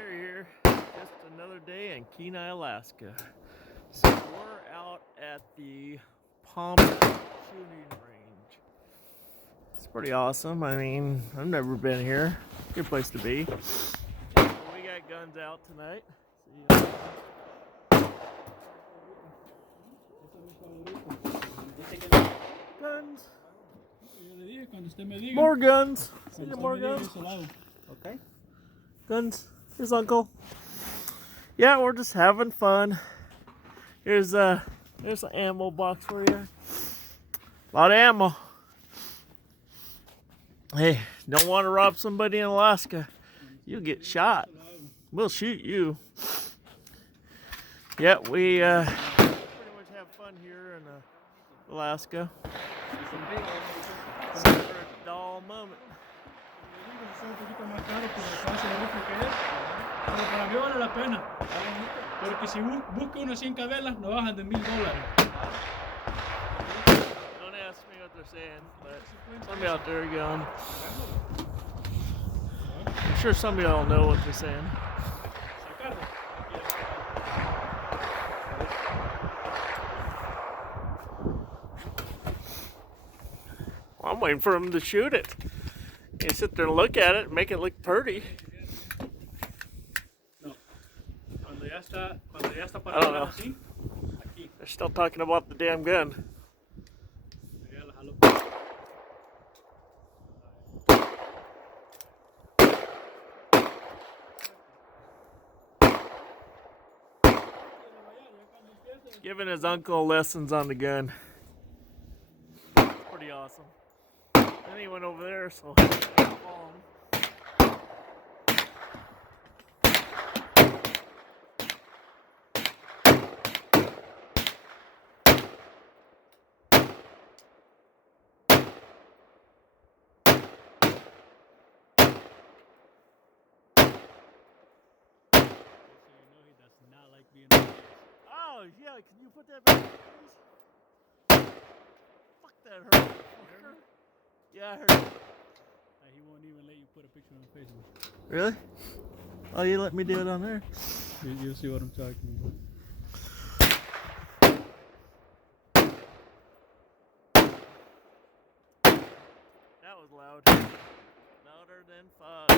Gary here. Just another day in Kenai, Alaska. So we're out at the Palm shooting range. It's pretty awesome. I mean, I've never been here. Good place to be. So we got guns out tonight. Guns. More guns. More guns. Okay. Guns. Here's Uncle. Yeah, we're just having fun. There's an ammo box for you. A lot of ammo. Hey, don't want to rob somebody in Alaska. You'll get shot. We'll shoot you. Yeah, we pretty much have fun here in Alaska. Except for a dull moment. Pero para mí vale la pena, porque si busca unos 100 cadelas, no bajan de $1,000. Don't ask me what they're saying, but somebody out there going. I'm sure somebody will know what they're saying. Well, I'm waiting for him to shoot it. You sit there and look at it and make it look pretty. I don't know. They're still talking about the damn gun. Giving his uncle lessons on the gun. Pretty awesome. Then he went over there, so oh, yeah, can you put that back, please? Fuck, that hurt. Yeah, I heard it. He won't even let you put a picture on Facebook. Really? Oh, you let me do it on there? You'll see what I'm talking about. That was loud. Louder than fuck.